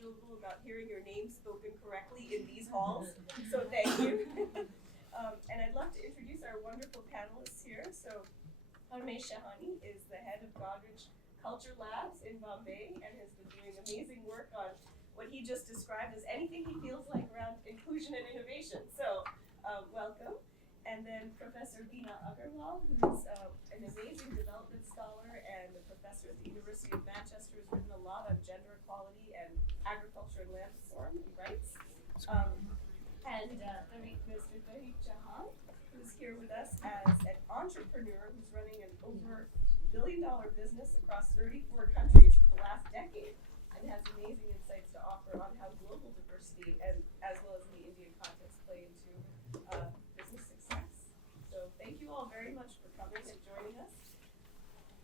pleasurable about hearing your name spoken correctly in these halls. So thank you. And I'd love to introduce our wonderful panelists here. So Parmesh Shahani is the head of Godrej Culture Labs in Bombay and has been doing amazing work on what he just described as anything he feels like around inclusion and innovation. So welcome. And then Professor Veena Agarwal, who's an amazing development scholar and a professor at the University of Manchester, has written a lot on gender equality and agriculture and land reform and rights. And Tariq, Mr. Tariq Chauhan, who's here with us as an entrepreneur who's running an over $1 billion business across 34 countries for the last decade and has amazing insights to offer on how global diversity and as well as in the Indian context play into business success. So thank you all very much for coming and joining us.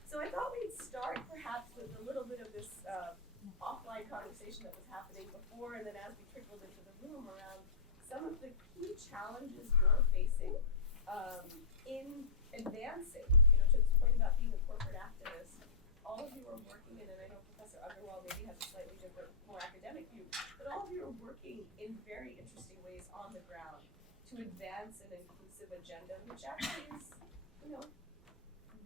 So I thought we'd start perhaps with a little bit of this offline conversation that was happening before, and then as we trickled into the room around some of the key challenges you're facing in advancing, to this point about being a corporate activist. All of you are working in, and I know Professor Agarwal maybe has a slightly different, more academic view, but all of you are working in very interesting ways on the ground to advance an inclusive agenda, which actually is,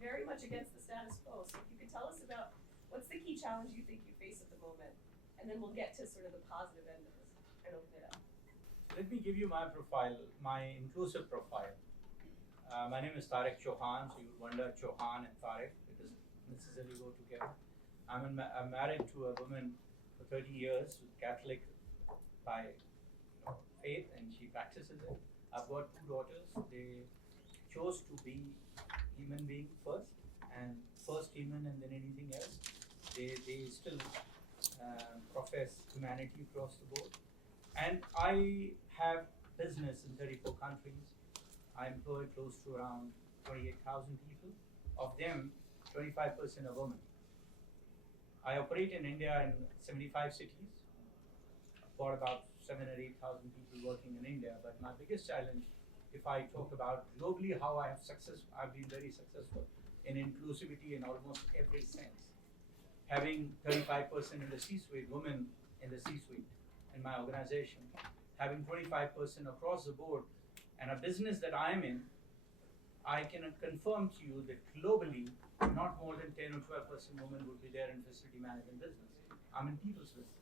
very much against the status quo. So if you could tell us about what's the key challenge you think you face at the moment, and then we'll get to sort of the positive end of this and open it up. Let me give you my profile, my inclusive profile. My name is Tariq Chauhan, so you would wonder Chauhan and Tariq, it doesn't necessarily go together. I'm married to a woman for 30 years, who's Catholic by faith, and she practices it. I've got 2 daughters. They chose to be human being first, and first human and then anything else. They still profess humanity across the board. And I have business in 34 countries. I employ close to around 28,000 people. Of them, 25% are women. I operate in India in 75 cities. I've got about 7,000 or 8,000 people working in India. But my biggest challenge, if I talk about globally how I've been very successful in inclusivity in almost every sense. Having 35% in the C-suite, women in the C-suite in my organization, having 25% across the board, and a business that I'm in, I can confirm to you that globally, not more than 10 or 12% women would be there in facility management business. I'm in people's business.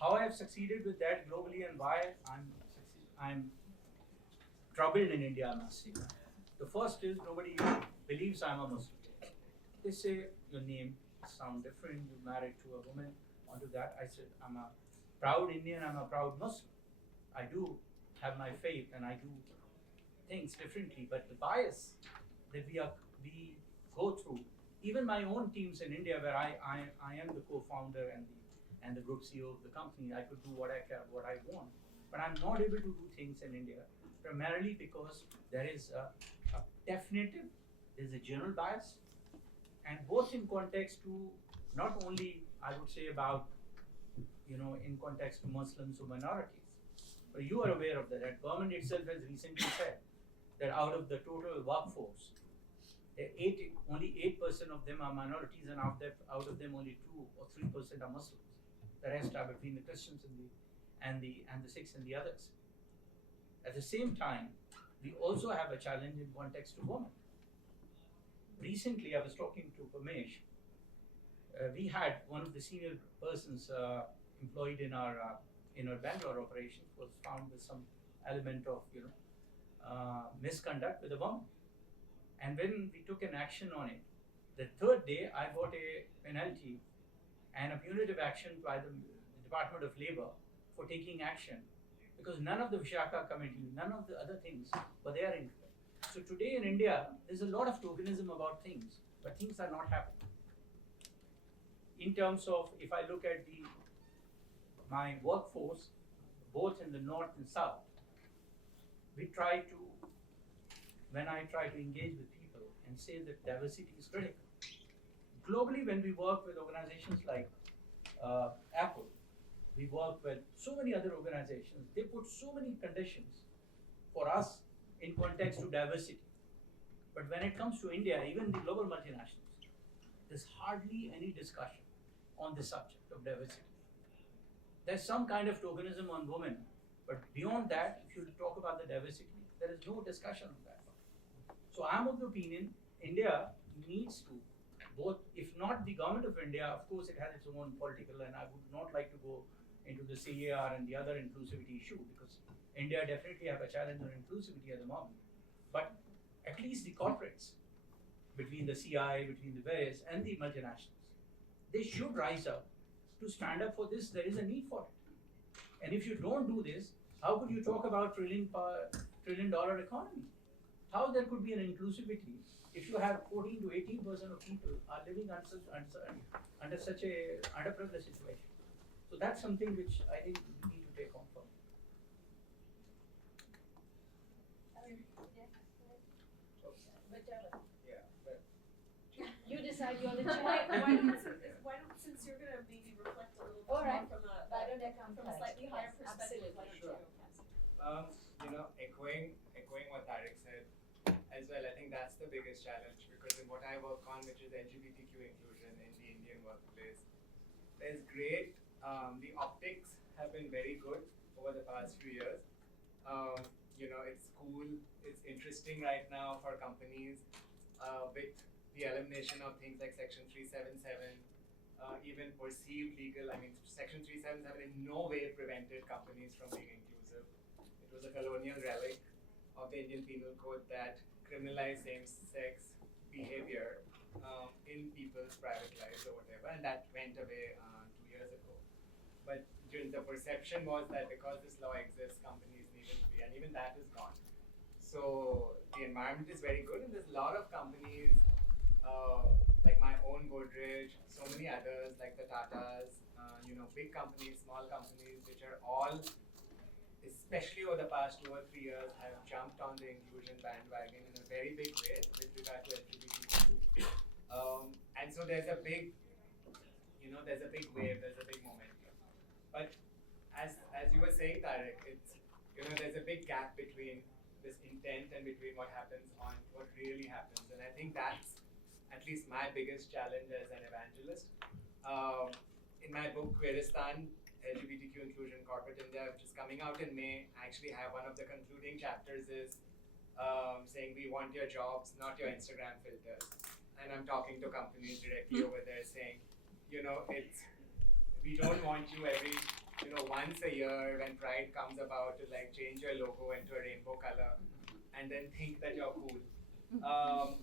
How I have succeeded with that globally and why I'm troubled in India, I must say. The first is nobody believes I'm a Muslim. They say your name sounds different, you're married to a woman. Onto that, I said I'm a proud Indian, I'm a proud Muslim. I do have my faith and I do things differently, but the bias that we go through, even my own teams in India where I am the co-founder and the group CEO of the company, I could do what I want, but I'm not able to do things in India, primarily because there is a definitive, there's a general bias, and both in context to not only, I would say about, in context to Muslims or minorities. But you are aware of that. The government itself has recently said that out of the total workforce, only 8% of them are minorities, and out of them only 2 or 3% are Muslims. The rest are between the Christians and the Sikhs and the others. At the same time, we also have a challenge in context to women. Recently, I was talking to Parmesh. We had one of the senior persons employed in our Bangalore operation was found with some element of misconduct with a woman, and when we took an action on it, the 3rd day I got a penalty and a punitive action by the Department of Labor for taking action, because none of the Vishaka committee, none of the other things were there in it. So today in India, there's a lot of tokenism about things, but things are not happening. In terms of, if I look at my workforce, both in the north and south, when I try to engage with people and say that diversity is critical. Globally, when we work with organizations like Apple, we work with so many other organizations, they put so many conditions for us in context to diversity. But when it comes to India, even the global multinationals, there's hardly any discussion on the subject of diversity. there's some kind of tokenism on women, but beyond that, if you talk about the diversity, there is no discussion on that. So I'm of the opinion India needs to both, if not the government of India, of course it has its own political, and I would not like to go into the CAR and the other inclusivity issue because India definitely have a challenge on inclusivity at the moment. But at least the corporates, between the CI, between the various and the multinationals, they should rise up to stand up for this. There is a need for it. And if you don't do this, how could you talk about $1 trillion economy? How there could be an inclusivity if you have 14 to 18% of people are living under such a underprivileged situation? So that's something which I think we need to take on for. You decide, you're the Why chair. don't, since you're gonna maybe reflect a little bit All right. more Why don't I come from a first? slightly higher Yes, perspective, absolutely. why don't Sure. Echoing what Tariq said as well, I think that's the biggest challenge because in what I work on, which is LGBTQ inclusion in the Indian workplace, there's great, the optics have been very good over the past few years. It's cool, it's interesting right now for companies with the elimination of things like Section 377, even perceived legal, Section 377 in no way prevented companies from being inclusive. It was a colonial relic of the Indian Penal Code that criminalized same-sex behavior in people's private lives or whatever, and that went away 2 years ago. But the perception was that because this law exists, companies needed to be, and even that is gone. So the environment is very good, and there's a lot of companies like my own Godrej, so many others like the Tatas, big companies, small companies, which are all, especially over the past 2 or 3 years, have jumped on the inclusion bandwagon in a very big way with regard to LGBTQ. And so there's a big, there's a big wave, there's a big momentum. But as you were saying, Tariq, it's, there's a big gap between this intent and between what happens on what really happens. And I think that's at least my biggest challenge as an evangelist. In my book, Queeristan, LGBTQ Inclusion Corporate India, which is coming out in May, I actually have one of the concluding chapters is saying we want your jobs, not your Instagram filters. And I'm talking to companies directly over there saying, we don't want you every, once a year when Pride comes about to like change your logo into a rainbow color and then think that you're cool.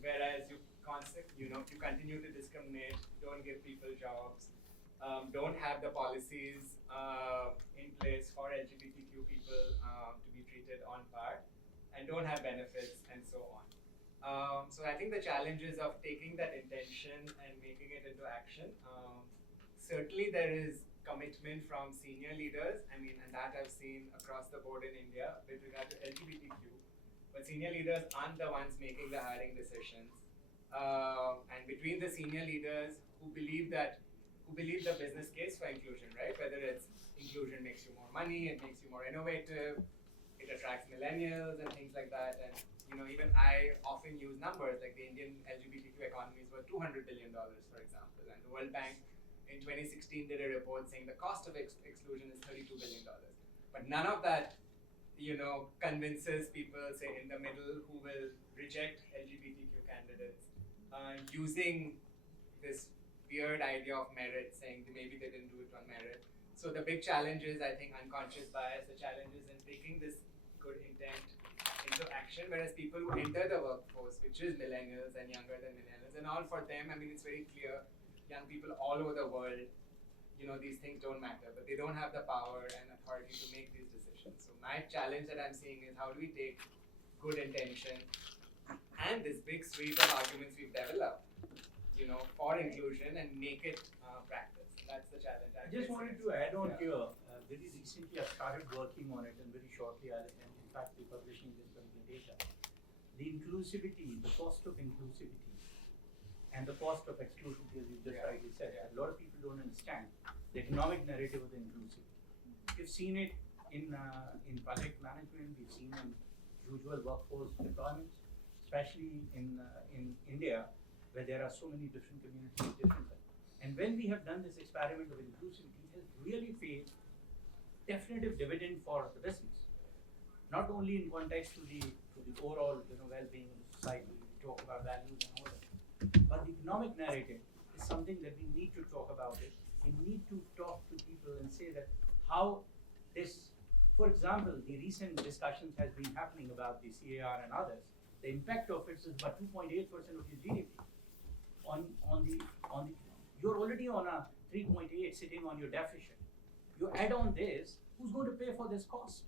Whereas you continue to discriminate, don't give people jobs, don't have the policies in place for LGBTQ people to be treated on par, and don't have benefits and so on. So I think the challenges of taking that intention and making it into action, certainly there is commitment from senior leaders, and that I've seen across the board in India with regard to LGBTQ, but senior leaders aren't the ones making the hiring decisions. And between the senior leaders who believe the business case for inclusion, right? Whether it's inclusion makes you more money, it makes you more innovative, it attracts millennials and things like that. And even I often use numbers like the Indian LGBTQ economy is worth $200 billion, for example, and the World Bank in 2016 did a report saying the cost of exclusion is $32 billion. But none of that, convinces people, say in the middle, who will reject LGBTQ candidates. Using this weird idea of merit, saying maybe they didn't do it on merit. So the big challenge is, I think, unconscious bias. The challenge is in taking this good intent into action, whereas people who enter the workforce, which is millennials and younger than millennials, and all for them, it's very clear, young people all over the world, these things don't matter, but they don't have the power and authority to make these decisions. So my challenge that I'm seeing is how do we take good intention and this big suite of arguments we've developed, for inclusion and make it practice. That's the challenge. I just wanted to add on here, very recently I started working on it, and very shortly I'll in fact be publishing this particular data. The inclusivity, the cost of inclusivity, and the cost of exclusivity, as you just rightly said. A lot of people don't understand the economic narrative of the inclusivity. We've seen it in project management, we've seen in usual workforce deployments, especially in India, where there are so many different communities, and when we have done this experiment of inclusivity, it has really failed definitive dividend for the business. Not only in context to the overall well-being of the society, we talk about values and all that, but the economic narrative is something that we need to talk about it. We need to talk to people and say that how this, for example, the recent discussions has been happening about the CAR and others. The impact of it is about 2.8% of your GDP. You're already on a 3.8 sitting on your deficit. You add on this, who's going to pay for this cost?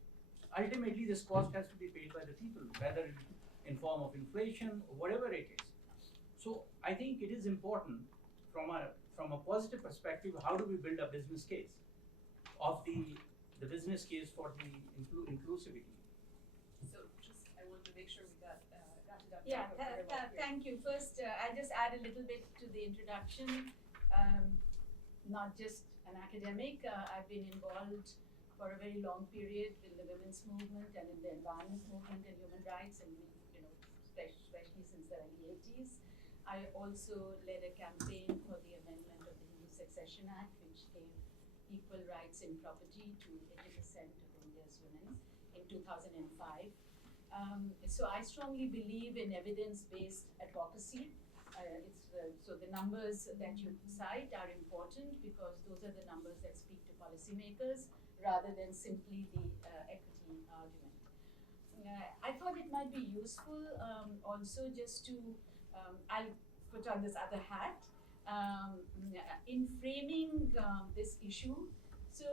Ultimately, this cost has to be paid by the people, whether in form of inflation or whatever it is. So I think it is important from a positive perspective, how do we build a business case of the business case for the inclusivity? So I wanted to make sure we got it up. Yeah, thank you. First, I'll just add a little bit to the introduction. Not just an academic, I've been involved for a very long period in the women's movement and in the environment movement and human rights, and especially since the early 80s. I also led a campaign for the amendment of the Hindu Succession Act, which gave equal rights in property to 80% of India's women in 2005. So I strongly believe in evidence-based advocacy. So the numbers that you cite are important because those are the numbers that speak to policymakers rather than simply the equity argument. I thought it might be useful also just to, I'll put on this other hat, in framing this issue. So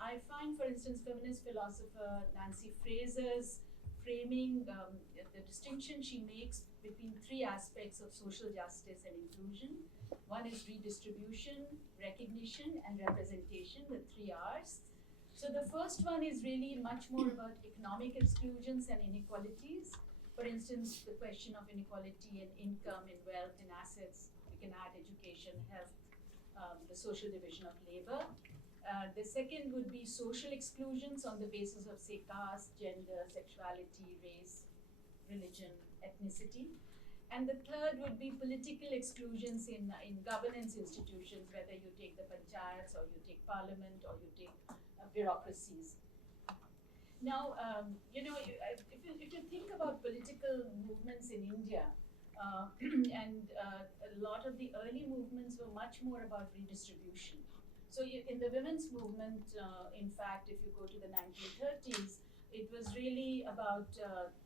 I find, for instance, feminist philosopher Nancy Fraser's framing, the distinction she makes between three aspects of social justice and inclusion. One is redistribution, recognition, and representation, the 3 Rs. So the first one is really much more about economic exclusions and inequalities. For instance, the question of inequality in income, in wealth, in assets. We can add education, health, the social division of labor. The second would be social exclusions on the basis of, say, caste, gender, sexuality, race, religion, ethnicity. And the third would be political exclusions in governance institutions, whether you take the panchayats or you take parliament or you take bureaucracies. Now, if you think about political movements in India, and a lot of the early movements were much more about redistribution. So in the women's movement, in fact, if you go to the 1930s, it was really about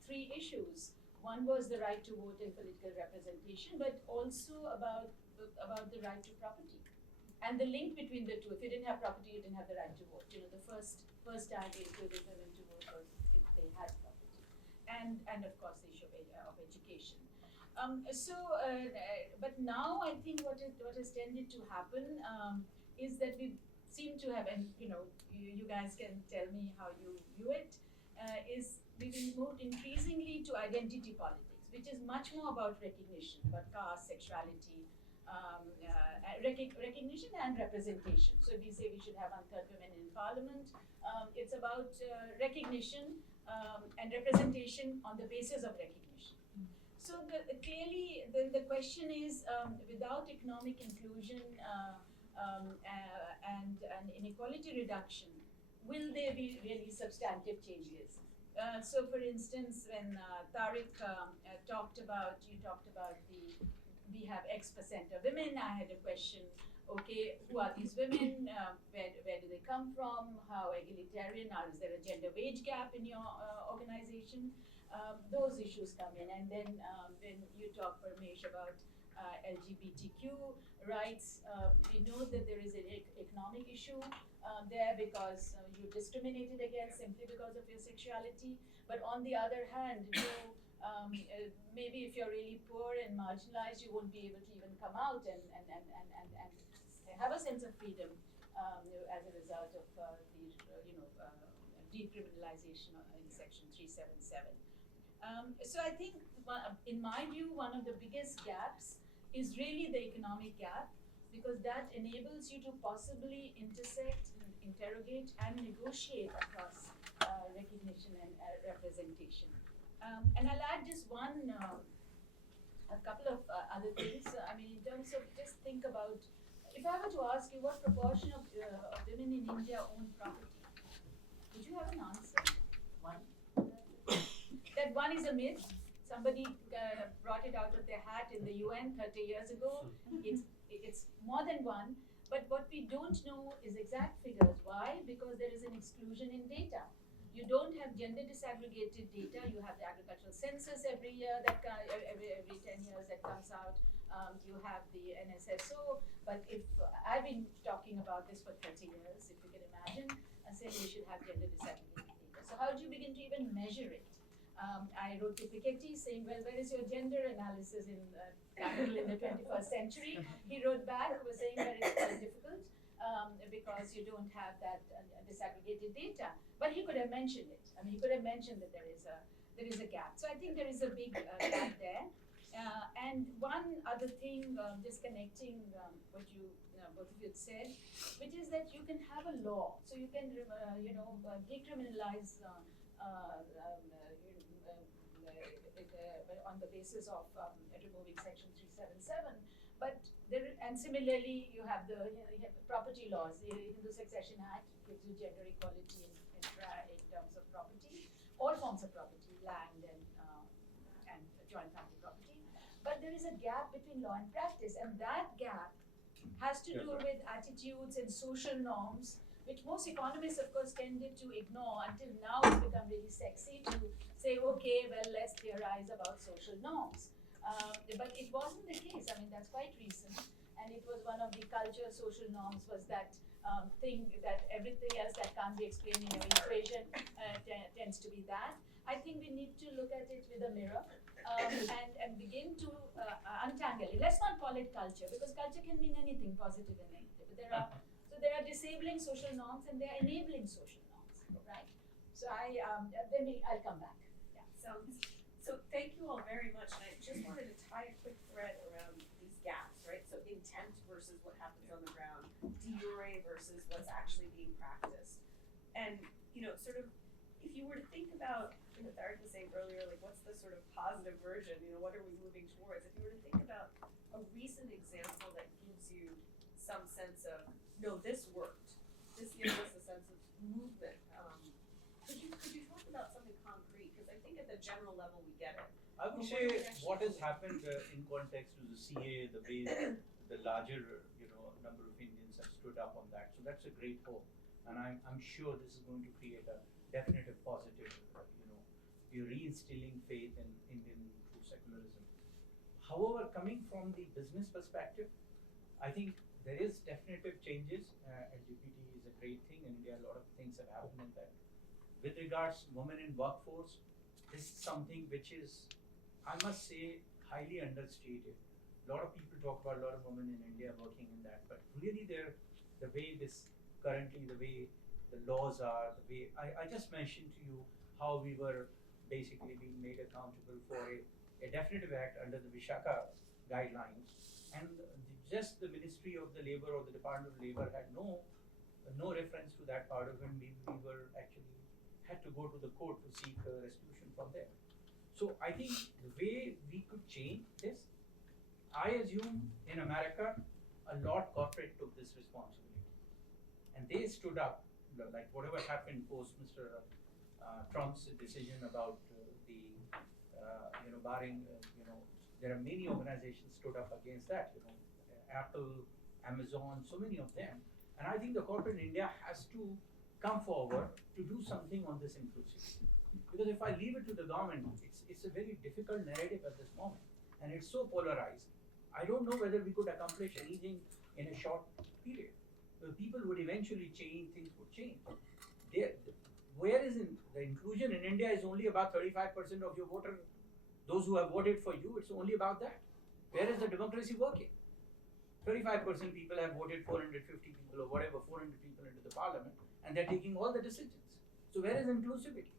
3 issues. One was the right to vote and political representation, but also about the right to property. And the link between the two, if you didn't have property, you didn't have the right to vote. The first idea included women to vote was if they had property. And of course the issue of education. But now I think what has tended to happen is that we seem to have, and you guys can tell me how you view it, is we've been moved increasingly to identity politics, which is much more about recognition, about caste, sexuality, recognition and representation. So if we say we should have uncut women in parliament, it's about recognition and representation on the basis of recognition. So clearly the question is, without economic inclusion and inequality reduction, will there be really substantive changes? So for instance, when Tariq talked about we have X% of women, I had a question, okay, who are these women, where do they come from, how egalitarian are, is there a gender wage gap in your organization? Those issues come in, and then when you talk, Parmesh, about LGBTQ rights, we know that there is an economic issue there because you're discriminated against simply because of your sexuality. But on the other hand, maybe if you're really poor and marginalized, you won't be able to even come out and have a sense of freedom as a result of the decriminalization in Section 377. So I think, in my view, one of the biggest gaps is really the economic gap, because that enables you to possibly intersect, interrogate, and negotiate across recognition and representation. And I'll add just a couple of other things. I mean, in terms of, just think about, if I were to ask you what proportion of women in India own property, one is a myth. Somebody brought it out of their hat in the UN 30 years ago. It's more than one. But what we don't know is exact figures. Why? Because there is an exclusion in data. You don't have gender disaggregated data. You have the agricultural census every year, every 10 years that comes out. You have the NSSO. But if I've been talking about this for 30 years, if you can imagine, and saying we should have gender disaggregated data. So how do you begin to even measure it? I wrote to Piketty saying, well, where is your gender analysis in capital in the 21st century? He wrote back, was saying that it's quite difficult because you don't have that disaggregated data. But he could have mentioned it. I mean, he could have mentioned that there is a gap. So I think there is a big gap there. And one other thing, just connecting what you both of you had said, which is that you can have a law, so you can decriminalize on the basis of removing Section 377. But and similarly, you have the property laws. The Hindu Succession Act gives you gender equality in terms of property, all forms of property, land and joint family property. But there is a gap between law and practice, and that gap has to do with attitudes and social norms, which most economists, of course, tended to ignore until now it's become really sexy to say, okay, well, let's theorize about social norms. But it wasn't the case. I mean, that's quite recent. And it was one of the culture social norms was that thing that everything else that can't be explained in your equation tends to be that. I think we need to look at it with a mirror and begin to untangle it. Let's not call it culture, because culture can mean anything, positive and negative. But there are disabling social norms and there are enabling social norms, right? So I'll come back. Yeah. So thank you all very much. And I just wanted to tie a quick thread around these gaps, right? So intent versus what happens on the ground, de jure versus what's actually being practiced. And, sort of, if you were to think about, Tariq was saying earlier, like, what's the sort of positive version? What are we moving towards? If you were to think about a recent example that gives you some sense of, no, this worked. This gives us a sense of movement. Could you talk about something concrete? Because I think at the general level we get it. I would say what has happened in context to the CA, the way the larger number of Indians have stood up on that. So that's a great hope, and I'm sure this is going to create a definitive positive. You're reinstilling faith in Indian true secularism. However, coming from the business perspective, I think there is definitive changes. LGBT is a great thing in India. A lot of things have happened in that. With regards to women in workforce, this is something which is, I must say, highly understated. A lot of people talk about a lot of women in India working in that, but really the way the way the laws are, the way I just mentioned to you how we were basically being made accountable for a definitive act under the Vishaka guidelines, and just the Ministry of the Labor or the Department of Labor had no reference to that part of it. We were actually had to go to the court to seek a restitution from there. So I think the way we could change this, I assume in America, a lot corporate took this responsibility, and they stood up, like whatever happened post Mr. Trump's decision about barring, there are many organizations stood up against that, Apple, Amazon, so many of them. And I think the corporate in India has to come forward to do something on this inclusivity. Because if I leave it to the government, it's a very difficult narrative at this moment. And it's so polarized. I don't know whether we could accomplish anything in a short period. People would eventually change, things would change. The inclusion in India is only about 35% of your voter, those who have voted for you, it's only about that. Where is the democracy working? 35% people have voted 450 people or whatever, 400 people into the parliament, and they're taking all the decisions. So where is inclusivity?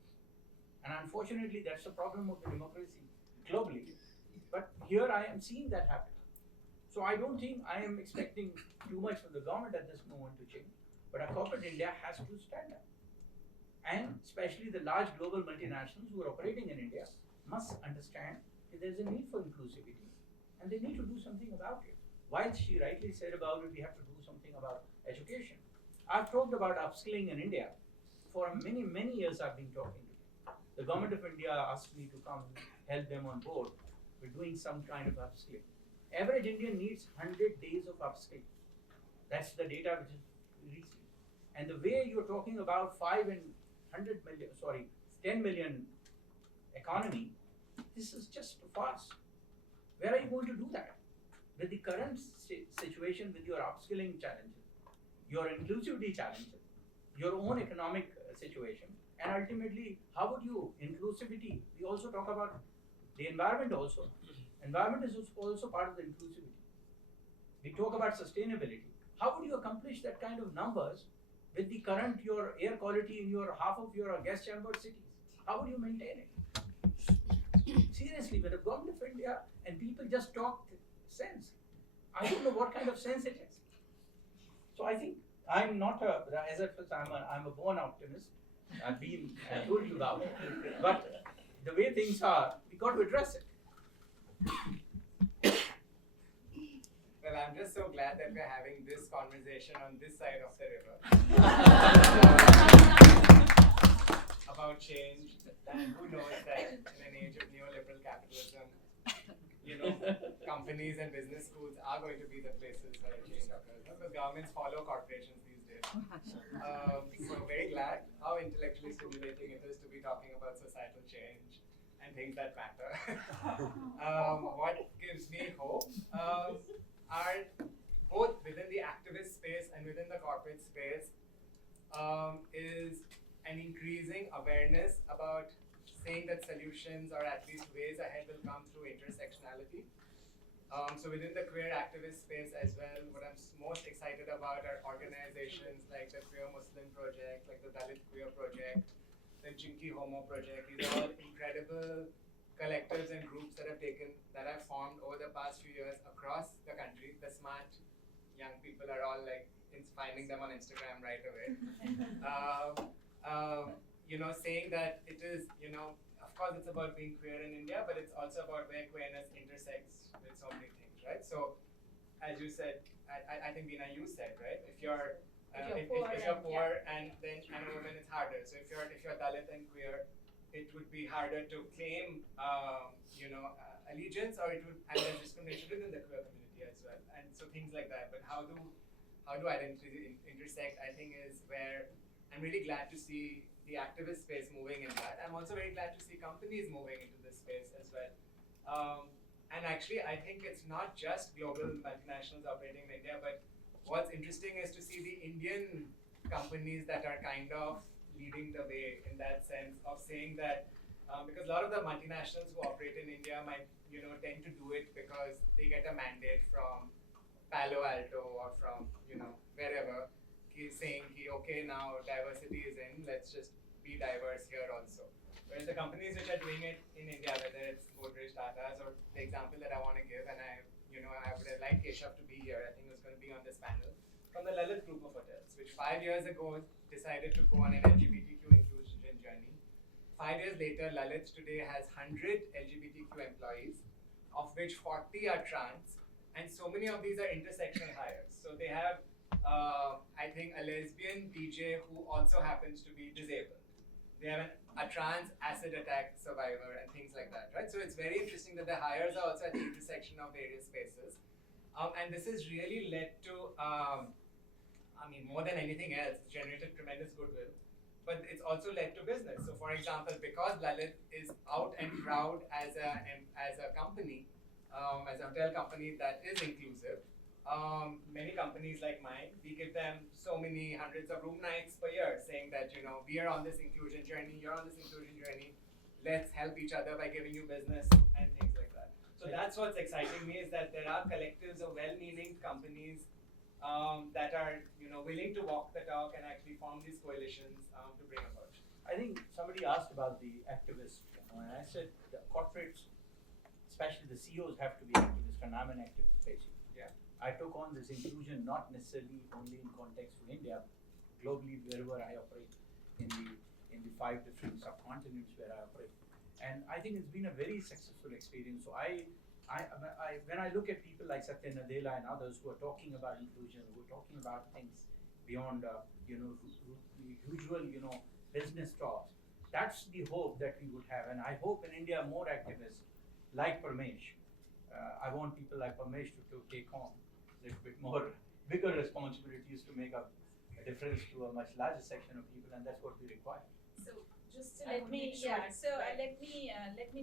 And unfortunately, that's the problem of the democracy globally. But here I am seeing that happen. So I don't think I am expecting too much from the government at this moment to change. But a corporate India has to stand up. And especially the large global multinationals who are operating in India must understand that there's a need for inclusivity and they need to do something about it. While she rightly said about it, we have to do something about education. I've talked about upskilling in India. For many, many years I've been talking to you. The government of India asked me to come help them on board with doing some kind of upskilling. Average Indian needs 100 days of upskilling. That's the data which is recent. And the way you're talking about 10 million economy, this is just farce. Where are you going to do that? With the current situation, with your upskilling challenges, your inclusivity challenges, your own economic situation, and ultimately, how would you, inclusivity, we also talk about the environment also. Environment is also part of the inclusivity. We talk about sustainability. How would you accomplish that kind of numbers with the current, your air quality in your half of your gas chambered cities? How would you maintain it? Seriously, with the government of India and people just talk sense. I don't know what kind of sense it is. So I think I'm not as I said, I'm a born optimist. I told you about it. But the way things are, we got to address it. Well, I'm just so glad that we're having this conversation on this side of the river about change, and who knows that in an age of neoliberal capitalism, companies and business schools are going to be the places where change occurs. Because governments follow corporations these days. So very glad how intellectually stimulating it is to be talking about societal change and things that matter. What gives me hope are both within the activist space and within the corporate space is an increasing awareness about saying that solutions or at least ways ahead will come through intersectionality. So within the queer activist space as well, what I'm most excited about are organizations like the Queer Muslim Project, like the Dalit Queer Project, the Chinky Homo Project. These are all incredible collectives and groups that have formed over the past few years across the country. The smart young people are all finding them on Instagram right away. Saying that it is, of course it's about being queer in India, but it's also about where queerness intersects with so many things, right? So, as you said, I think Veena, you said, right? If you're poor and a woman, it's harder. So if you're Dalit and queer, it would be harder to claim, allegiance, or it would, and there's discrimination within the queer community as well, and so things like that. But how do identities intersect? I think is where I'm really glad to see the activist space moving in that. I'm also very glad to see companies moving into this space as well. And actually, I think it's not just global multinationals operating in India, but what's interesting is to see the Indian companies that are kind of leading the way in that sense of saying that, because a lot of the multinationals who operate in India might, tend to do it because they get a mandate from Palo Alto or from, wherever, saying, okay, now diversity is in, let's just be diverse here also. Whereas the companies which are doing it in India, whether it's Godrej, Tatas, or the example that I want to give, and I would have liked Keshav to be here, I think he was going to be on this panel, from the Lalit Group of Hotels, which 5 years ago decided to go on an LGBTQ inclusion journey. 5 years later, Lalit today has 100 LGBTQ employees, of which 40 are trans, and so many of these are intersectional hires. So they have, I think, a lesbian DJ who also happens to be disabled. They have a trans acid attack survivor and things like that, right? So it's very interesting that the hires are also at the intersection of various spaces. And this has really led to, more than anything else, it's generated tremendous goodwill, but it's also led to business. So for example, because Lalit is out and proud as a company, as a hotel company that is inclusive, many companies like mine, we give them so many hundreds of room nights per year saying that, we are on this inclusion journey, you're on this inclusion journey, let's help each other by giving you business and things like that. So that's what's exciting me, is that there are collectives of well-meaning companies that are, willing to walk the talk and actually form these coalitions to bring about. I think somebody asked about the activists, and I said the corporates, especially the CEOs, have to be activists, and I'm an activist basically. Yeah. I took on this inclusion not necessarily only in context of India, globally wherever I operate in the 5 different subcontinents where I operate, and I think it's been a very successful experience. So when I look at people like Satya Nadella and others who are talking about inclusion, who are talking about things beyond the usual business talks, that's the hope that we would have, and I hope in India more activists like Parmesh. I want people like Parmesh to take on a little bit more bigger responsibilities to make a difference to a much larger section of people, and that's what we require. So just to Let me, make sure yeah, so right. let me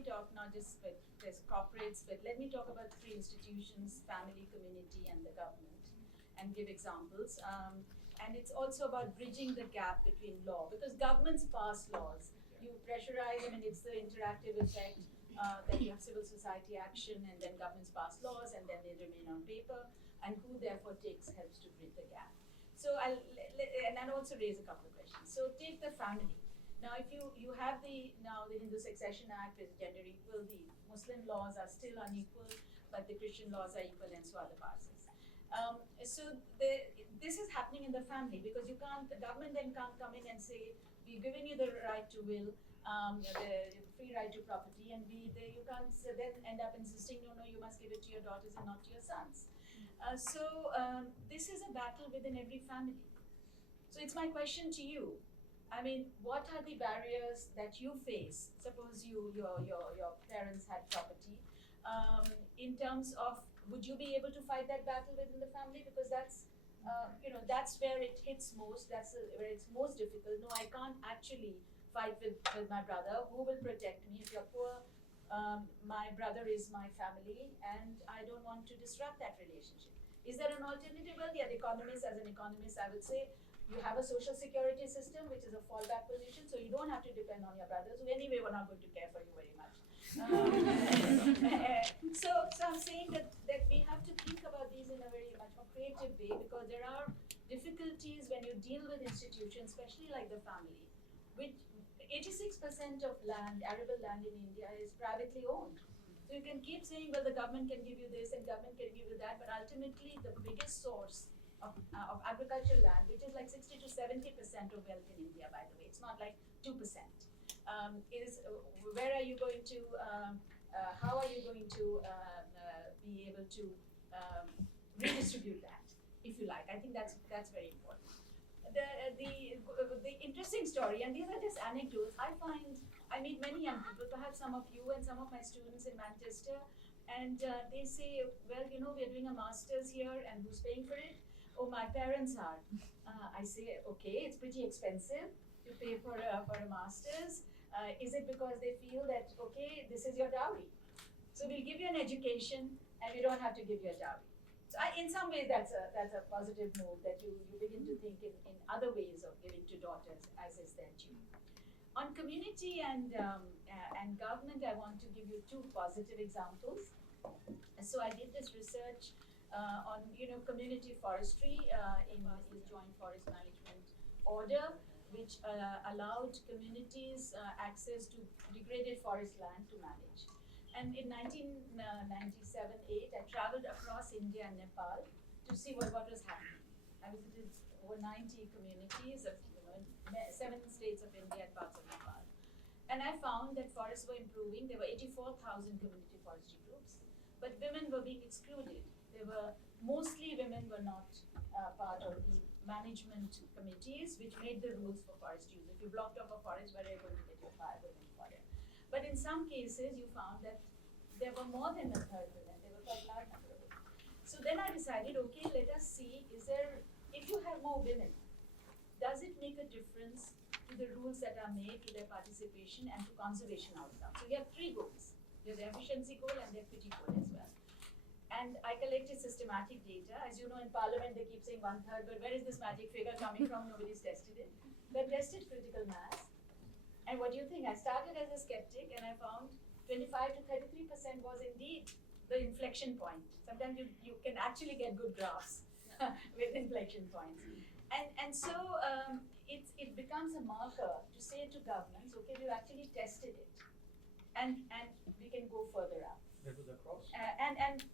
talk not just with this corporates, but let me talk about three institutions: family, community, and the government, and give examples. And it's also about bridging the gap between law, because governments pass laws. You pressurize them, and it's the interactive effect that you have civil society action, and then governments pass laws, and then they remain on paper, and who therefore helps to bridge the gap. So I'll also raise a couple of questions. So take the family. Now, if you have the Hindu Succession Act is gender equal, the Muslim laws are still unequal, but the Christian laws are equal, and so are the parses. This is happening in the family, because the government then can't come in and say, we've given you the right to will, the free right to property, and you can't then end up insisting, no, you must give it to your daughters and not to your sons. This is a battle within every family. So it's my question to you. I mean, what are the barriers that you face? Suppose your parents had property. In terms of, would you be able to fight that battle within the family? Because that's where it hits most. That's where it's most difficult. No, I can't actually fight with my brother. Who will protect me? If you're poor, my brother is my family, and I don't want to disrupt that relationship. Is there an alternative? Well, yeah, as an economist, I would say you have a social security system, which is a fallback position, so you don't have to depend on your brothers, who anyway were not going to care for you very much. So I'm saying that we have to think about these in a very much more creative way, because there are difficulties when you deal with institutions, especially like the family, which 86% of land, arable land in India, is privately owned. So you can keep saying, well, the government can give you this and government can give you that, but ultimately the biggest source of agricultural land, which is like 60 to 70% of wealth in India, by the way, it's not like 2%, is where are you going to, how are you going to be able to redistribute that, if you like. I think that's very important. The interesting story, and these are just anecdotes, I meet many young people, perhaps some of you and some of my students in Manchester, and they say, well, we're doing a master's here, and who's paying for it? Oh, my parents are. I say, okay, it's pretty expensive to pay for a master's. Is it because they feel that, okay, this is your dowry? So we'll give you an education, and we don't have to give you a dowry. So in some ways, that's a positive move, that you begin to think in other ways of giving to daughters, as is their due. On community and government, I want to give you two positive examples. So I did this research on community forestry in the Joint Forest Management Order, which allowed communities access to degraded forest land to manage. And in 1997-8, I traveled across India and Nepal to see what was happening. I visited over 90 communities of 7 states of India and parts of Nepal. And I found that forests were improving. There were 84,000 community forestry groups, but women were being excluded. Mostly women were not part of the management committees, which made the rules for forest use. If you blocked off a forest, where are you going to get your firewood for it? But in some cases, you found that there were more than a third women. There were quite large number of women. So then I decided, okay, let us see, if you have more women, does it make a difference to the rules that are made, to their participation, and to conservation outcomes? So we have 3 goals. There's the efficiency goal and the equity goal as well. And I collected systematic data. As you know, in Parliament, they keep saying 1/3, but where is this magic figure coming from? Nobody's tested it. They tested critical mass. And what do you think? I started as a skeptic, and I found 25 to 33% was indeed the inflection point. Sometimes you can actually get good graphs with inflection points. And so it becomes a marker to say to governments, okay, we've actually tested it, and we can go further up. That was across.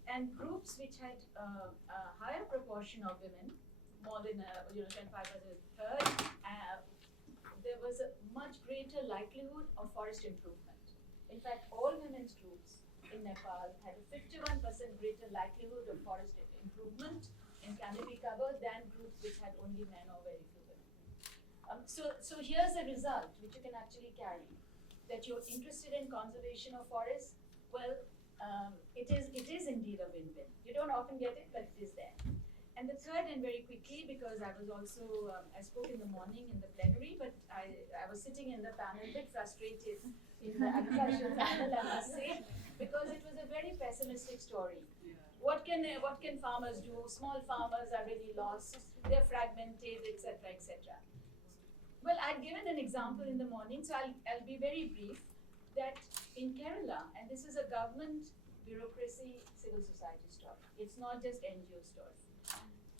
And groups which had a higher proportion of women, more than 25% third, there was a much greater likelihood of forest improvement. In fact, all women's groups in Nepal had a 51% greater likelihood of forest improvement in canopy cover than groups which had only men or very few women. So here's a result which you can actually carry, that you're interested in conservation of forests. Well, it is indeed a win-win. You don't often get it, but it is there. And the third, and very quickly, because I was also, I spoke in the morning in the plenary, but I was sitting in the panel, a bit frustrated in the agricultural panel, I must say, because it was a very pessimistic story. What can farmers do? Small farmers are really lost, they're fragmented, etc., etc. Well, I'd given an example in the morning, so I'll be very brief, that in Kerala, and this is a government, bureaucracy, civil society story, it's not just NGO story.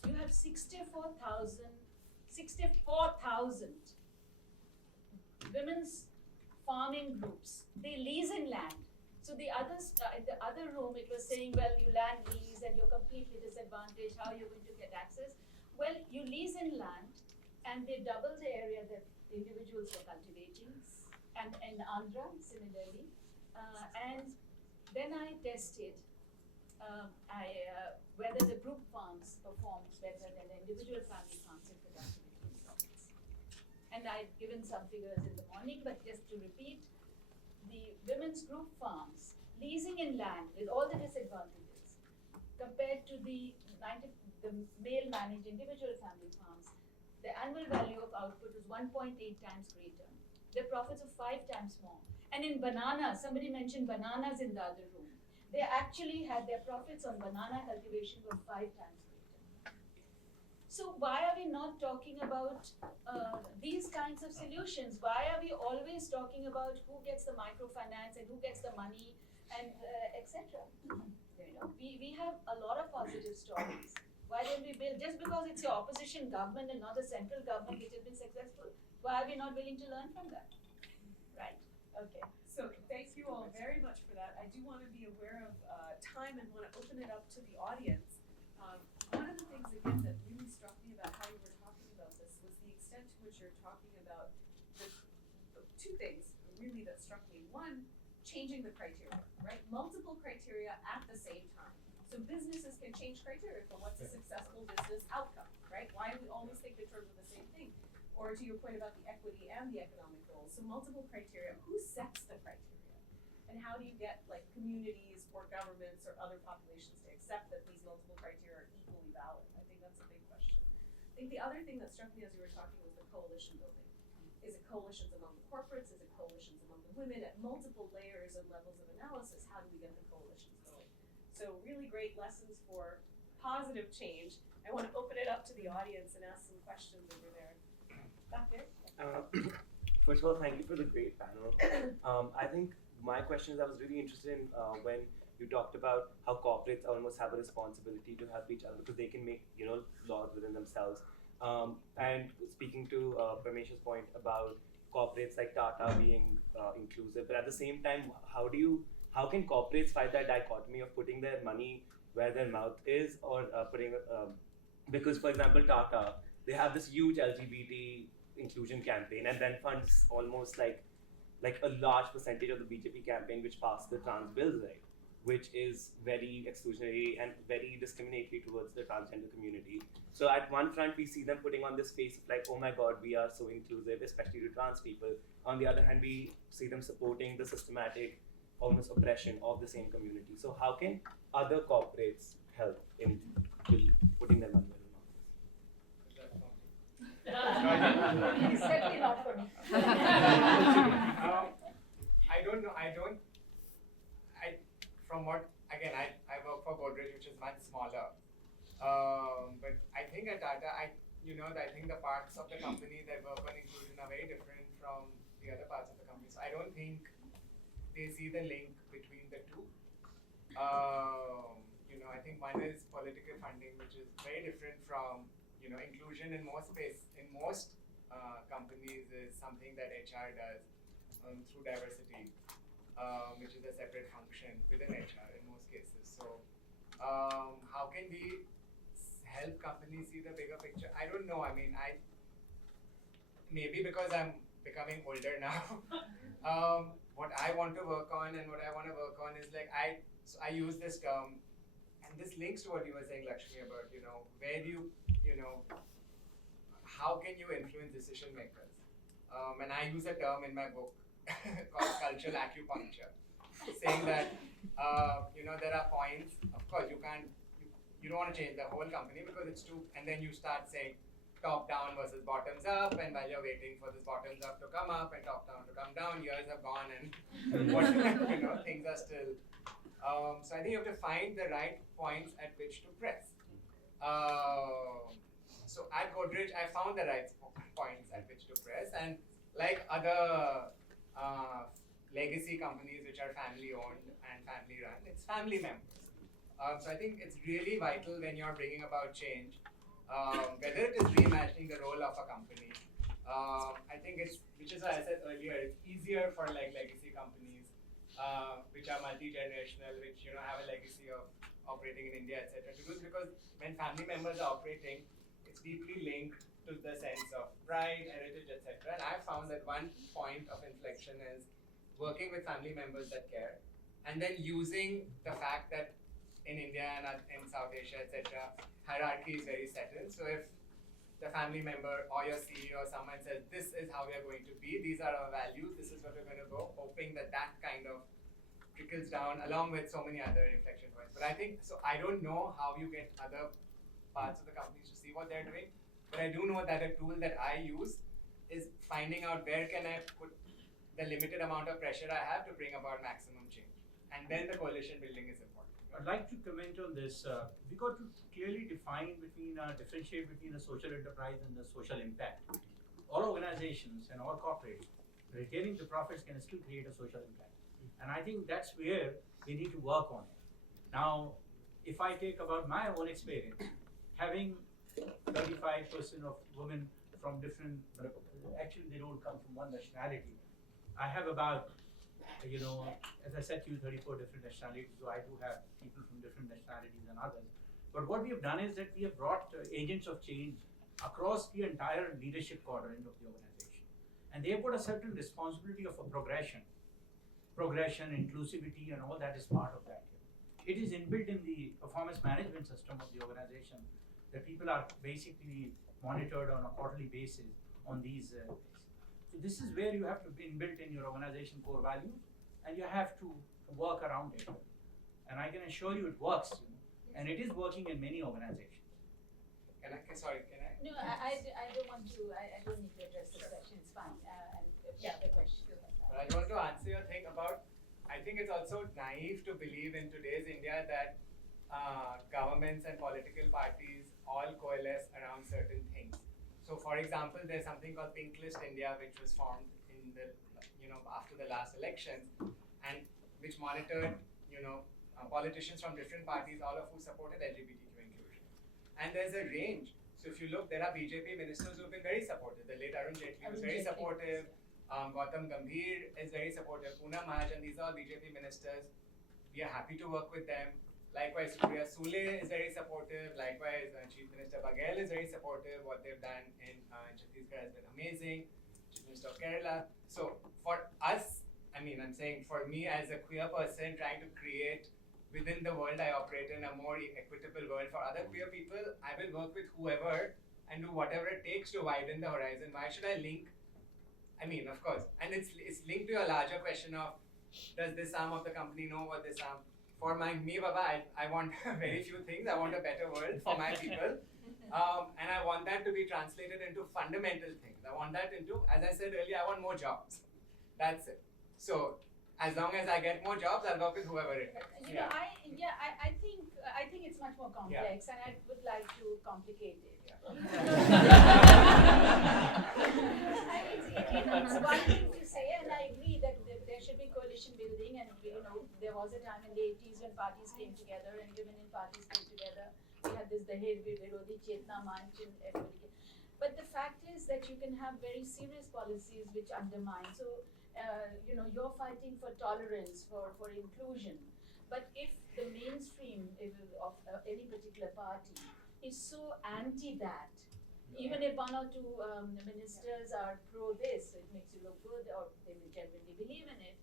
You have 64,000 women's farming groups. They lease in land. So the in the other room, it was saying, well, you land lease and you're completely disadvantaged. How are you going to get access? Well, you lease in land, and they double the area that individuals were cultivating, and in Andhra similarly. And then I tested whether the group farms performs better than the individual family farms in productivity and profits. And I'd given some figures in the morning, but just to repeat, the women's group farms leasing in land with all the disadvantages compared to the male managed individual family farms, the annual value of output is 1.8 times greater. Their profits are 5 times more. And in bananas, somebody mentioned bananas in the other room. They actually had their profits on banana cultivation were 5 times greater. So why are we not talking about these kinds of solutions? Why are we always talking about who gets the microfinance and who gets the money and etc.? You know, we have a lot of positive stories. Why don't we build, just because it's your opposition government and not the central government which has been successful, why are we not willing to learn from that? Right, okay. So thank you all very much for that. I do want to be aware of time and want to open it up to the audience. One of the things, again, that really struck me about how you were talking about this was the extent to which you're talking about the two things really that struck me. One, changing the criteria, right? Multiple criteria at the same time. So businesses can change criteria for what's a successful business outcome, right? Why do we always think in terms of the same thing? Or to your point about the equity and the economic goals. So multiple criteria, who sets the criteria? And how do you get like communities or governments or other populations to accept that these multiple criteria are equally valid? I think that's a big question. I think the other thing that struck me as you were talking was the coalition building. Is it coalitions among the corporates? Is it coalitions among the women? At multiple layers and levels of analysis, how do we get the coalitions going? So really great lessons for positive change. I want to open it up to the audience and ask some questions over there. Back there? First of all, thank you for the great panel. I think my question is, I was really interested in when you talked about how corporates almost have a responsibility to help each other because they can make laws within themselves. And speaking to Parmesh's point about corporates like Tata being inclusive, but at the same time, how can corporates fight that dichotomy of putting their money where their mouth is, or because for example Tata, they have this huge LGBT inclusion campaign and then funds almost like a large percentage of the BJP campaign which passed the trans bills, right? Which is very exclusionary and very discriminatory towards the transgender community. So at one front, we see them putting on this face of like, oh my God, we are so inclusive, especially to trans people. On the other hand, we see them supporting the systematic, almost oppression of the same community. So how can other corporates help in putting their money where their mouth is? Certainly not for me. I don't know. From what, again, I work for Godrej, which is much smaller. But I think at Tata, I think the parts of the company that work on inclusion are very different from the other parts of the company. So I don't think they see the link between the two. I think one is political funding, which is very different from, inclusion in most companies is something that HR does through diversity, which is a separate function within HR in most cases. So how can we help companies see the bigger picture? I don't know. I mean, maybe because I'm becoming older now, what I want to work on and what I want to work on is like, I use this term, and this links to what you were saying, Lakshmi, about, where do you, how can you influence decision makers? And I use a term in my book called cultural acupuncture, saying that there are points. Of course, you don't want to change the whole company because it's too. And then you start saying top down versus bottoms up, and while you're waiting for this bottoms up to come up and top down to come down, years have gone and things are still. So I think you have to find the right points at which to press. So at Godrej, I found the right points at which to press, and like other legacy companies which are family owned and family run, it's family members. So I think it's really vital when you're bringing about change, whether it is reimagining the role of a company. I think which is why I said earlier, it's easier for like legacy companies which are multi-generational, which have a legacy of operating in India, etc. to do this, because when family members are operating, it's deeply linked to the sense of pride, heritage, etc. And I found that one point of inflection is working with family members that care, and then using the fact that in India and in South Asia, etc., hierarchy is very settled. So if the family member or your CEO or someone says, this is how we are going to be, these are our values, this is where we're going to go, hoping that kind of trickles down along with so many other inflection points. But I think, so I don't know how you get other parts of the companies to see what they're doing, but I do know that a tool that I use is finding out where can I put the limited amount of pressure I have to bring about maximum change. And then the coalition building is important. I'd like to comment on this. We got to clearly differentiate between the social enterprise and the social impact. All organizations and all corporates, retaining the profits can still create a social impact. And I think that's where we need to work on it. Now, if I take about my own experience, having 35% of women from different, actually they don't come from one nationality. I have about, as I said to you, 34 different nationalities, so I do have people from different nationalities and others. But what we have done is that we have brought agents of change across the entire leadership quadrant of the organization. And they have got a certain responsibility of a progression, inclusivity, and all that is part of that. It is inbuilt in the performance management system of the organization that people are basically monitored on a quarterly basis on these things. So this is where you have to be inbuilt in your organization core values, and you have to work around it. And I can assure you it works, and it is working in many organizations. Can I? No, I don't want to, I don't need to address this question, it's fine. The question. But I want to answer your thing about, I think it's also naive to believe in today's India that governments and political parties all coalesce around certain things. So for example, there's something called Pink List India, which was formed in the, after the last elections, and which monitored, politicians from different parties, all of who supported LGBTQ inclusion. And there's a range. So if you look, there are BJP ministers who have been very supportive. The late Arun Jaitley was very supportive. Gautam Gambhir is very supportive. Poonam Mahajan, these are all BJP ministers. We are happy to work with them. Likewise, Supriya Sule is very supportive. Likewise, Chief Minister Baghel is very supportive. What they've done in Chhattisgarh has been amazing. Chief Minister of Kerala. So for us, I'm saying for me as a queer person trying to create within the world I operate in a more equitable world for other queer people, I will work with whoever and do whatever it takes to widen the horizon. Why should I link? Of course, and it's linked to a larger question of, does this arm of the company know what this arm? For me, Baba, I want very few things. I want a better world for my people. And I want that to be translated into fundamental things. I want that into, as I said earlier, I want more jobs. That's it. So, as long as I get more jobs, I'll work with whoever it is. I think it's much more complex, and I would like to complicate it. It's one thing to say, and I agree that there should be coalition building, and there was a time in the 80s when parties came together and women in parties came together. We had this Dahej Virodi Chetna Manch and everybody. But the fact is that you can have very serious policies which undermine. So, you're fighting for tolerance, for inclusion. But if the mainstream of any particular party is so anti that, even if one or two ministers are pro this, it makes you look good, or they genuinely believe in it,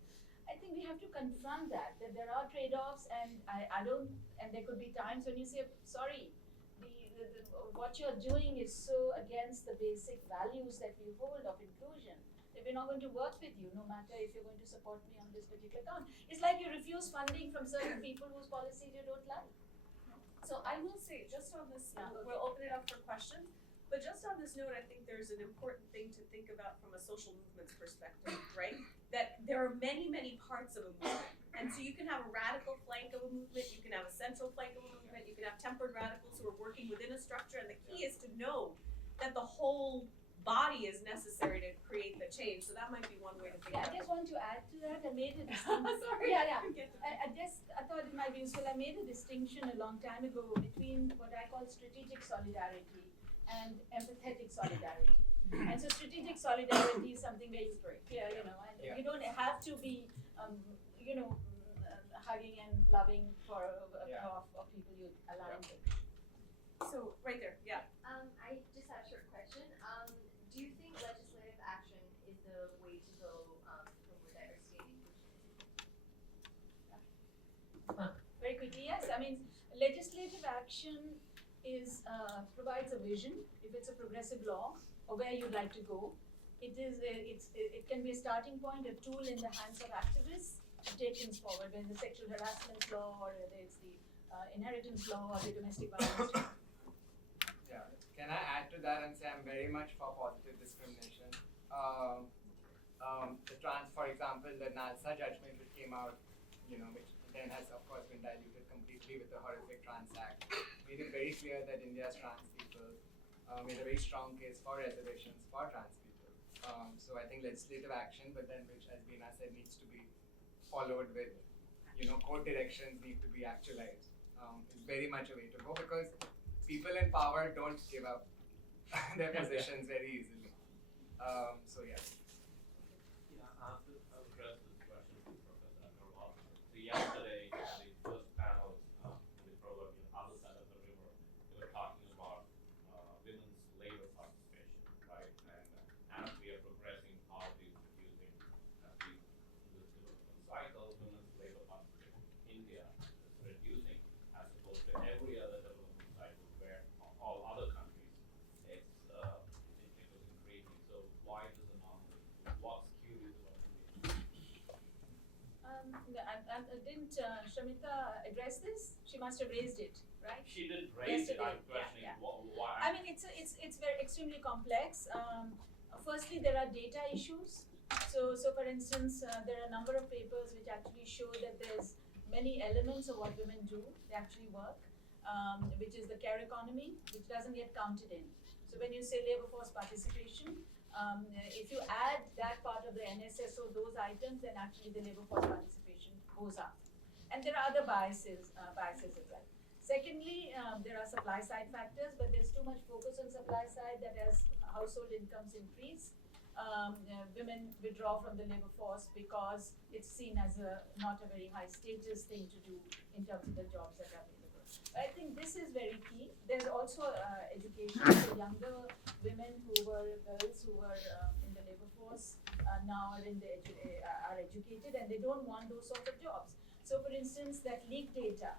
I think we have to confront that there are trade-offs, and and there could be times when you say, sorry, what you're doing is so against the basic values that we hold of inclusion that we're not going to work with you, no matter if you're going to support me on this particular account. It's like you refuse funding from certain people whose policies you don't like. So I will say, just on this, Yeah. we'll open it up for questions, but just on this note, I think there's an important thing to think about from a social movements perspective, right? That there are many, many parts of a movement. And so you can have a radical flank of a movement, you can have a central flank of a movement, you can have tempered radicals who are working within a structure, and the key is to know that the whole body is necessary to create the change. So that might be one way to think Yeah, I about it. just want to add to that. I made a distinction. Sorry, Yeah, yeah. Get to- I thought it might be useful. I made a distinction a long time ago between what I call strategic solidarity and empathetic solidarity. And so strategic solidarity is something where you clear, and Yeah. you don't have to be, hugging and loving for Yeah. of people you align with. So, right there, yeah. I just have a short question. Do you think legislative action is the way to go for more diversity and inclusion? Very quickly, yes. I mean, legislative action provides a vision. If it's a progressive law or where you'd like to go, it can be a starting point, a tool in the hands of activists to take things forward. Whether the sexual harassment law or whether it's the inheritance law or the domestic violence law. Yeah. Can I add to that and say I'm very much for positive discrimination? For example, the NALSA judgment which came out, which then has of course been diluted completely with the horrific Trans Act, made it very clear that India's trans people made a very strong case for reservations for trans people. So I think legislative action, but then which, as Beena said, needs to be followed with, court directions need to be actualized. Is very much a way to go because people in power don't give up their positions very easily. So yeah. I'll address this question to Professor Agarwal. So yesterday, the first panel in the program, other side of the river, we were talking about women's labor participation, right? And as we are progressing policies using the cycle, women's labor participation in India is reducing as opposed to every other development cycle where all other countries it was increasing. So why does it not move? What's curious about India? Didn't Shamita address this? She must have raised it, right? She did raise it. I'm Yesterday, questioning yeah. why. I mean, it's very extremely complex. Firstly, there are data issues. So for instance, there are a number of papers which actually show that there's many elements of what women do. They actually work, which is the care economy, which doesn't get counted in. So when you say labor force participation, if you add that part of the NSSO, those items, then actually the labor force participation goes up. And there are other biases as well. Secondly, there are supply side factors, but there's too much focus on supply side that as household incomes increase, women withdraw from the labor force because it's seen as not a very high status thing to do in terms of the jobs that are available. But I think this is very key. There's also education for younger women girls who were in the labor force now are are educated and they don't want those sorts of jobs. So for instance, that leaked data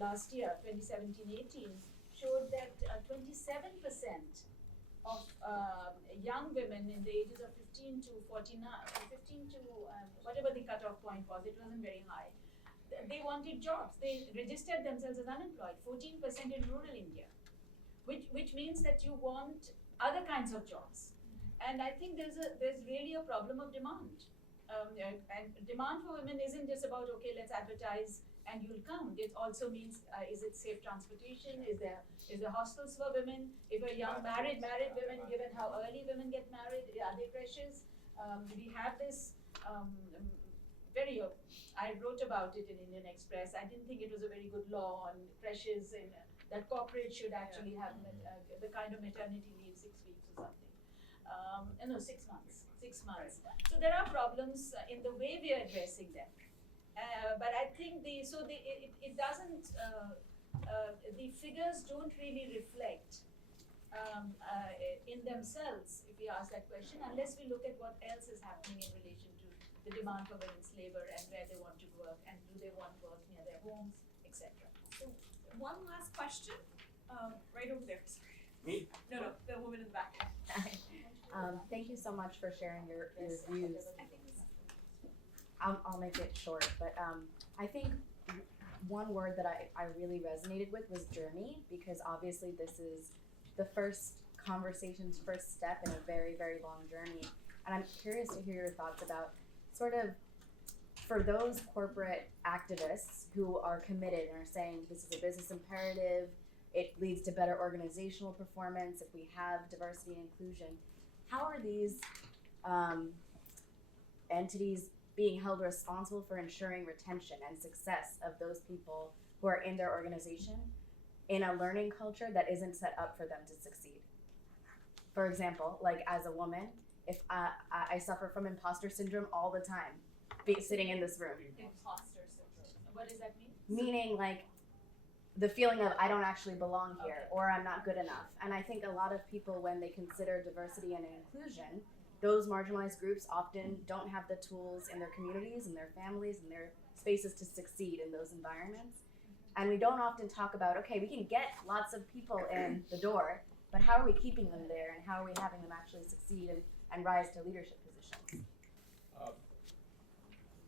last year, 2017-18, showed that 27% of young women in the ages of 15 to 49, 15 to whatever the cutoff point was, it wasn't very high. They wanted jobs. They registered themselves as unemployed. 14% in rural India, which means that you want other kinds of jobs. And I think there's really a problem of demand. And demand for women isn't just about let's advertise and you'll come. It also means is it safe transportation? Is there hostels for women? If a young married women, given how early women get married, are they precious? We have this I wrote about it in Indian Express. I didn't think it was a very good law on precious in that corporate should actually have the kind of maternity leave 6 weeks or something. No, 6 months. 6 months. So there are problems in the way we are addressing them. But I think it doesn't. The figures don't really reflect in themselves, if we ask that question, unless we look at what else is happening in relation to the demand for women's labor and where they want to work and do they want work near their homes, etc. So one last question. Right over there, sorry. Me? No, the woman in the back. Thank you so much for sharing your views. I'll make it short, but I think one word that I really resonated with was journey, because obviously this is the first conversation's first step in a very, very long journey. And I'm curious to hear your thoughts about sort of, for those corporate activists who are committed and are saying this is a business imperative, it leads to better organizational performance if we have diversity and inclusion. How are these entities being held responsible for ensuring retention and success of those people who are in their organization in a learning culture that isn't set up for them to succeed? For example, like as a woman, if I suffer from imposter syndrome all the time, sitting in this room. Imposter syndrome. What does that mean? Meaning like the feeling of I don't actually belong here, or I'm not good enough. And I think a lot of people, when they consider diversity and inclusion, those marginalized groups often don't have the tools in their communities and their families and their spaces to succeed in those environments. And we don't often talk about, okay, we can get lots of people in the door, but how are we keeping them there, and how are we having them actually succeed and rise to leadership positions?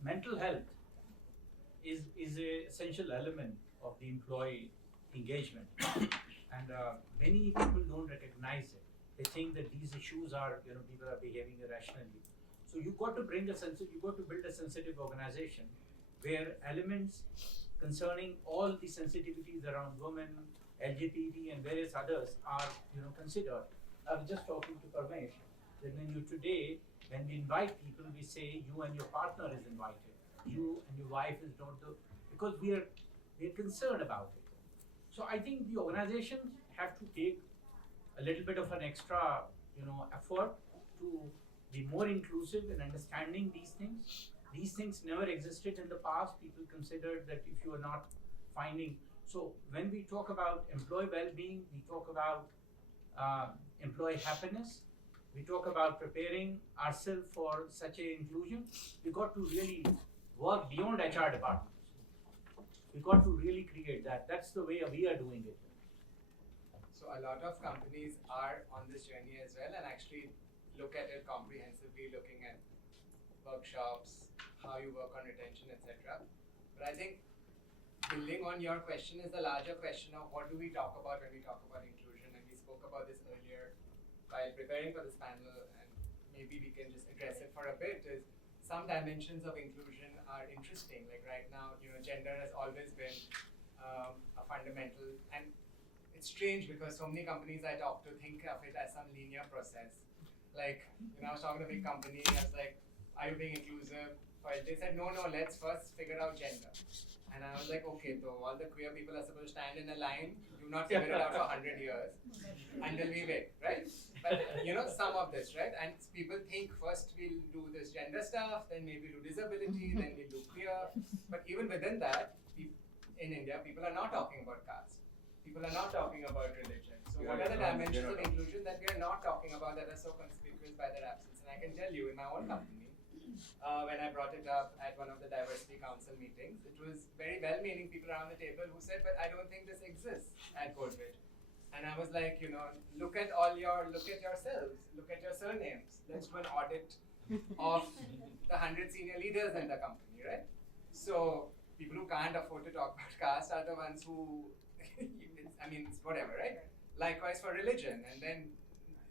Mental health is an essential element of the employee engagement, and many people don't recognize it. They think that these issues are, people are behaving irrationally. So you got to build a sensitive organization where elements concerning all the sensitivities around women, LGBT, and various others are, considered. I was just talking to Parmesh that when we invite people, we say you and your partner is invited, you and your wife is not, because we are concerned about it. So I think the organizations have to take a little bit of an extra, effort to be more inclusive in understanding these things. These things never existed in the past. People considered that if you are not finding, so when we talk about employee well-being, we talk about employee happiness, we talk about preparing ourselves for such a inclusion. We got to really work beyond HR departments. We got to really create that. That's the way we are doing it. So a lot of companies are on this journey as well, and actually look at it comprehensively, looking at workshops, how you work on retention, etc. But I think building on your question is the larger question of what do we talk about when we talk about inclusion, and we spoke about this earlier while preparing for this panel, and maybe we can just address it for a bit. Is some dimensions of inclusion are interesting. Like right now, gender has always been a fundamental, and it's strange because so many companies I talk to think of it as some linear process. Like, I was talking to a big company, I was like, are you being inclusive? They said, no, let's first figure out gender. And I was like, okay, so all the queer people are supposed to stand in a line, do not figure it out for 100 years until we wait, right? But some of this, right? And people think first we'll do this gender stuff, then maybe do disability, then we'll do queer. But even within that, in India, people are not talking about caste. People are not talking about religion. So what are the dimensions of inclusion that we are not talking about that are so conspicuous by their absence? And I can tell you, in my own company, when I brought it up at one of the diversity council meetings, it was very well-meaning people around the table who said, but I don't think this exists at Godrej. And I was like, look at yourselves, look at your surnames. Let's do an audit of the 100 senior leaders in the company, right? So people who can't afford to talk about caste are the ones who, it's whatever, right? Likewise for religion. And then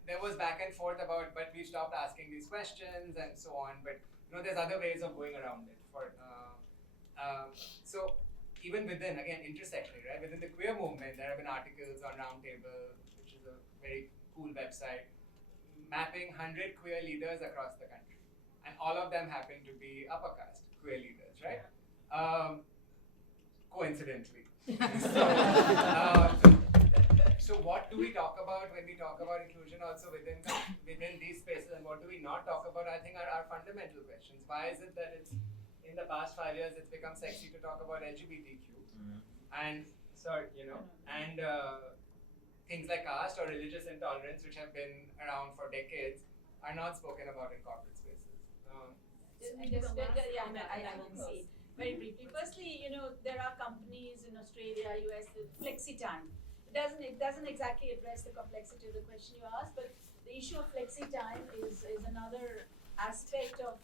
there was back and forth about, but we stopped asking these questions and so on. But there's other ways of going around it. So even within, again, intersectionally, right? Within the queer movement, there have been articles on Roundtable, which is a very cool website, mapping 100 queer leaders across the country. And all of them happen to be upper caste queer leaders, right? Coincidentally. So what do we talk about when we talk about inclusion also within these spaces, and what do we not talk about? I think are fundamental questions. Why is it that it's in the past 5 years it's become sexy to talk about LGBTQ and things like caste or religious intolerance, which have been around for decades, are not spoken about in corporate spaces. I can see very briefly. Firstly, there are companies in Australia, US, flexi time. it doesn't exactly address the complexity of the question you asked, but the issue of flexi time is another aspect of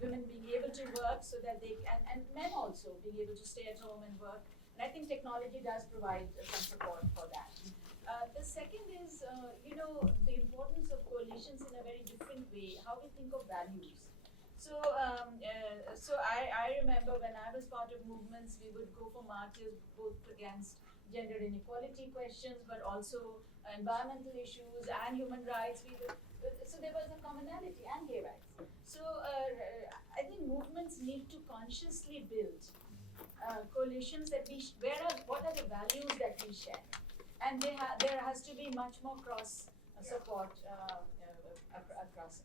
women being able to work so that they and men also being able to stay at home and work. And I think technology does provide some support for that. The second is, the importance of coalitions in a very different way, how we think of values. So I remember when I was part of movements, we would go for marches both against gender inequality questions, but also environmental issues and human rights. So there was a commonality and gay rights. So I think movements need to consciously build coalitions that what are the values that we share, and there has to be much more cross support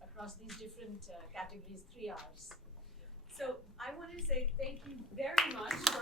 across these different categories, 3 Rs. So I want to say thank you very much for